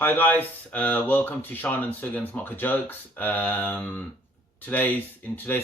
Hi guys, welcome to Shan and Sugan's Mocha Jokes. In today's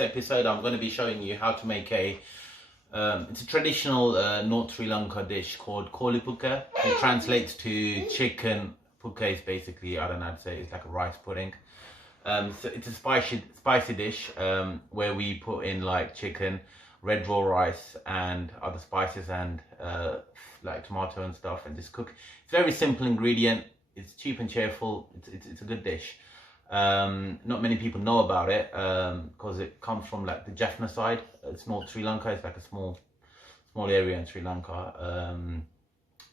episode, I'm going to be showing you how to make it's a traditional North Sri Lanka dish called Kozhi Pukka. It translates to chicken. Pukka is basically, I don't know how to say it, it's like a rice pudding. So it's a spicy dish where we put in like chicken, red raw rice and other spices and like tomato and stuff, and just cook. It's a very simple ingredient. It's cheap and cheerful. It's a good dish. Not many people know about it because it comes from like the Jaffna side. It's North Sri Lanka. It's like a small area in Sri Lanka,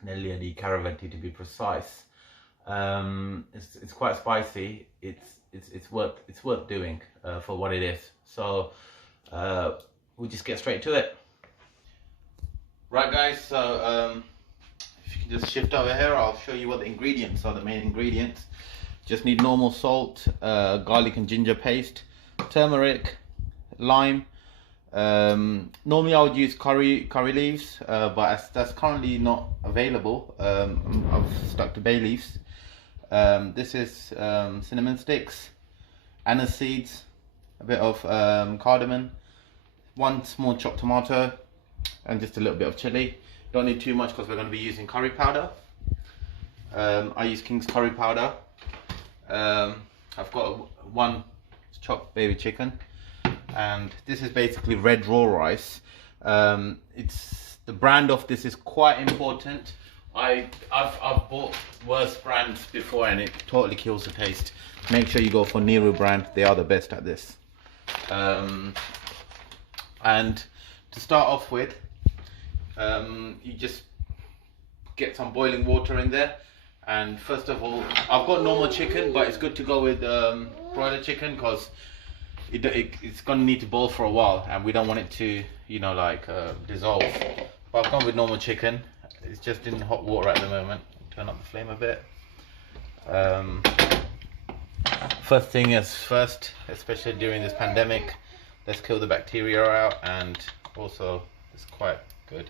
near the Karavati to be precise. It's quite spicy. It's worth doing for what it is. So we'll just get straight to it. Right, guys. So if you can just shift over here, I'll show you what the ingredients are. The main ingredients. Just need normal salt, garlic and ginger paste, turmeric, lime. Normally I would use curry leaves, but as that's currently not available, I've stuck to bay leaves. This is cinnamon sticks, anise seeds, a bit of cardamom, one small chopped tomato, and just a little bit of chili. Don't need too much because we're going to be using curry powder. I use King's curry powder. I've got one chopped baby chicken, and this is basically red raw rice. It's the brand of this is quite important. I've bought worse brands before and it totally kills the taste. Make sure you go for Neeru brand. They are the best at this. And to start off with, you just get some boiling water in there. And first of all, I've got normal chicken, but it's good to go with broiler chicken because it's gonna need to boil for a while, and we don't want it to, you know, like dissolve. But I've gone with normal chicken. It's just in hot water at the moment. Turn up the flame a bit. First thing is first, especially during this pandemic, let's kill the bacteria out, and also it's quite good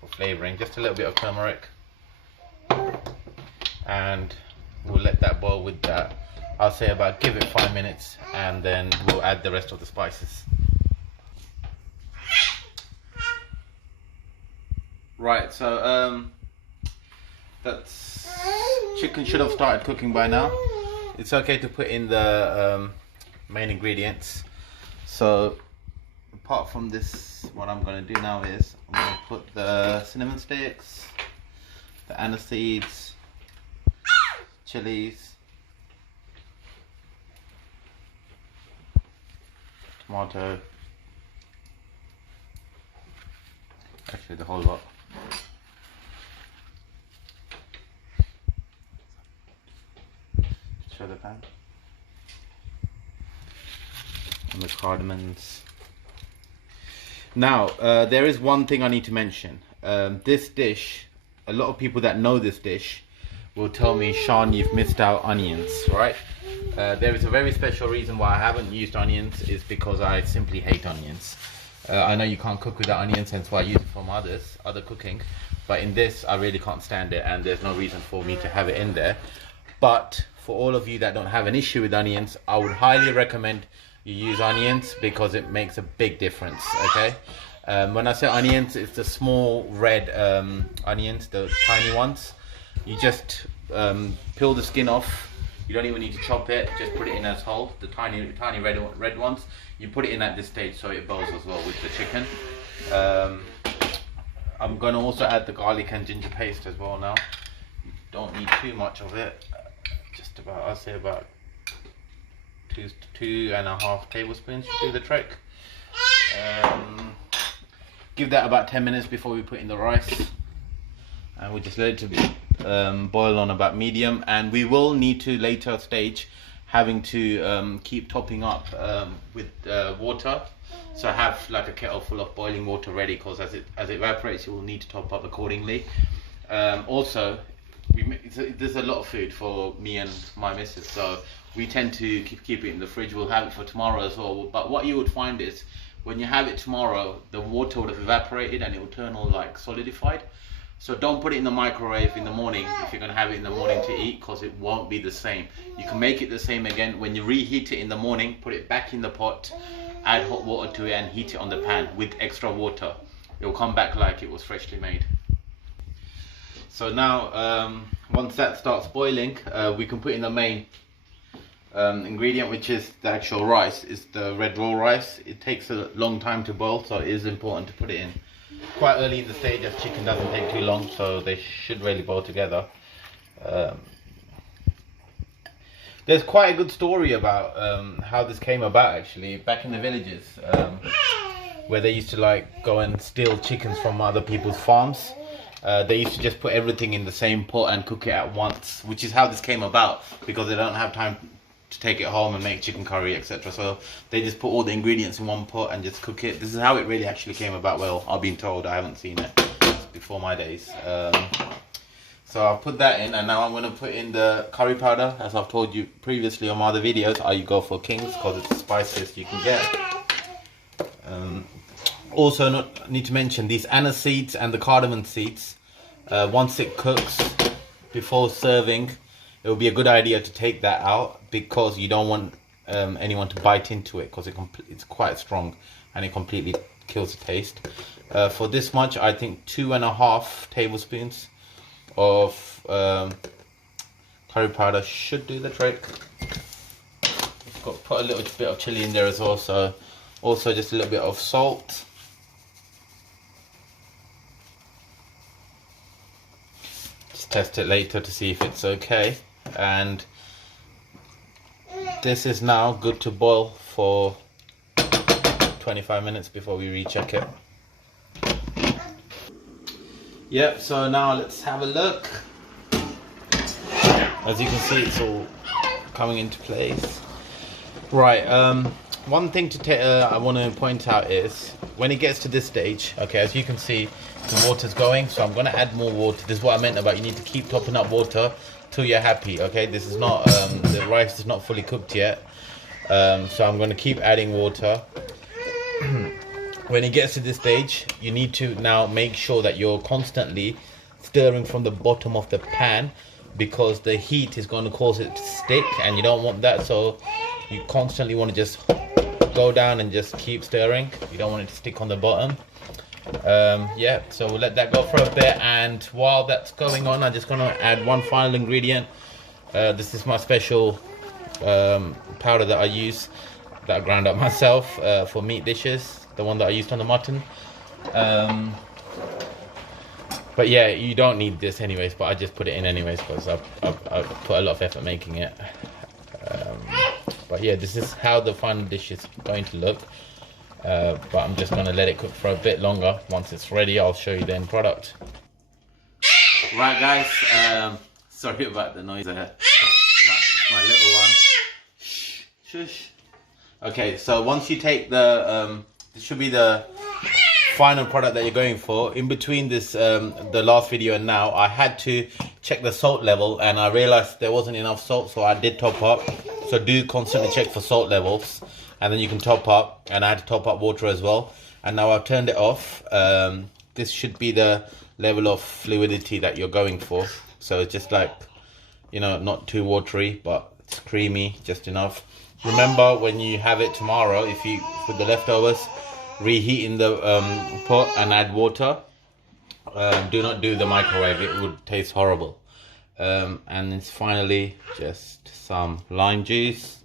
for flavoring. Just a little bit of turmeric. And we'll let that boil with that. I'll say about give it 5 minutes, and then we'll add the rest of the spices. Right, so that's chicken should have started cooking by now. It's okay to put in the main ingredients. So apart from this, what I'm going to do now is I'm going to put the cinnamon sticks, the anise seeds, chilies, tomato, actually the whole lot. Show the pan. And the cardamoms. Now, there is one thing I need to mention. This dish, a lot of people that know this dish will tell me, Shan, you've missed out onions, right? There is a very special reason why I haven't used onions, is because I simply hate onions. I know you can't cook without onions, hence why I use it from other cooking, but in this I really can't stand it, and there's no reason for me to have it in there. But for all of you that don't have an issue with onions, I would highly recommend you use onions because it makes a big difference, okay? When I say onions, it's the small red onions, the tiny ones. You just peel the skin off. You don't even need to chop it. Just put it in as whole. The tiny red ones. You put it in at this stage so it boils as well with the chicken. I'm going to also add the garlic and ginger paste as well now. You don't need too much of it. Just about, I'll say about 2.5 tablespoons to do the trick. Give that about 10 minutes before we put in the rice. And we just let it boil on about medium, and we will need to later stage having to keep topping up with water. So have like a kettle full of boiling water ready, because as it evaporates you will need to top up accordingly. Also, there's a lot of food for me and my missus, so we tend to keep it in the fridge. We'll have it for tomorrow as well. But what you would find is when you have it tomorrow, the water would have evaporated and it will turn all like solidified. So don't put it in the microwave in the morning if you're going to have it in the morning to eat, because it won't be the same. You can make it the same again when you reheat it in the morning. Put it back in the pot, add hot water to it and heat it on the pan with extra water. It will come back like it was freshly made. So now once that starts boiling, we can put in the main ingredient, which is the actual rice. It's the red raw rice. It takes a long time to boil, so it is important to put it in quite early in the stage, as chicken doesn't take too long, so they should really boil together. There's quite a good story about how this came about, actually, back in the villages, where they used to like go and steal chickens from other people's farms. They used to just put everything in the same pot and cook it at once, which is how this came about, because they don't have time to take it home and make chicken curry, etc. So they just put all the ingredients in one pot and just cook it. This is how it really actually came about. Well, I've been told, I haven't seen it. It's before my days. So I'll put that in, and now I'm going to put in the curry powder. As I've told you previously on my other videos, I go for King's because it's the spiciest you can get. Also need to mention these anise seeds and the cardamom seeds. Once it cooks, before serving, it would be a good idea to take that out, because you don't want anyone to bite into it, because it's quite strong and it completely kills the taste. For this much, I think 2.5 tablespoons of curry powder should do the trick. Got to put a little bit of chili in there as well, so also just a little bit of salt. Just test it later to see if it's okay. And this is now good to boil for 25 minutes before we recheck it. Yep, so now let's have a look. As you can see, it's all coming into place. Right, one thing I want to point out is when it gets to this stage, okay, as you can see, the water's going, so I'm going to add more water. This is what I meant about you need to keep topping up water till you're happy. Okay, this is not the rice is not fully cooked yet, so I'm going to keep adding water. When it gets to this stage, you need to now make sure that you're constantly stirring from the bottom of the pan, because the heat is going to cause it to stick, and you don't want that. So you constantly want to just go down and just keep stirring. You don't want it to stick on the bottom. Yeah, so we'll let that go for a bit, and while that's going on, I'm just going to add one final ingredient. This is my special powder that I use, that I ground up myself for meat dishes, the one that I used on the mutton. But yeah, you don't need this anyways, but I just put it in anyways because I've put a lot of effort making it. But yeah, this is how the final dish is going to look. But I'm just going to let it cook for a bit longer. Once it's ready, I'll show you the end product. Right guys, sorry about the noise there. My little one. Shh, shush. Okay, so once you take the, this should be the final product that you're going for. In between this, the last video and now, I had to check the salt level, and I realized there wasn't enough salt, so I did top up. So do constantly check for salt levels, and then you can top up. And I had to top up water as well, and now I've turned it off. This should be the level of fluidity that you're going for. So it's just like, you know, not too watery, but it's creamy, just enough. Remember, when you have it tomorrow, if you with the leftovers, reheat in the pot and add water. Do not do the microwave, it would taste horrible. And it's finally just some lime juice.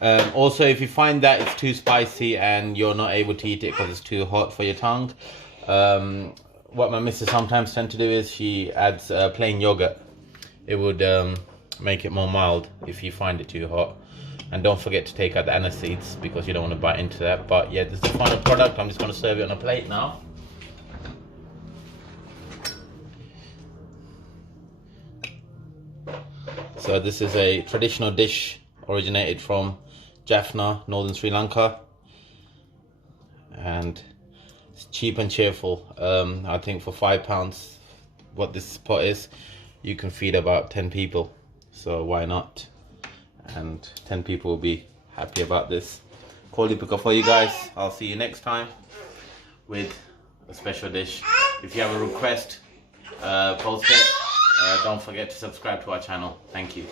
Also, if you find that it's too spicy and you're not able to eat it because it's too hot for your tongue, what my missus sometimes tends to do is she adds plain yogurt. It would make it more mild if you find it too hot. And don't forget to take out the anise seeds because you don't want to bite into that. But yeah, this is the final product. I'm just going to serve it on a plate now. So this is a traditional dish originated from Jaffna, Northern Sri Lanka. And it's cheap and cheerful. I think for £5, what this pot is, you can feed about 10 people. So why not? And 10 people will be happy about this. Kozhi Pukka for you guys. I'll see you next time with a special dish. If you have a request, post it. Don't forget to subscribe to our channel. Thank you.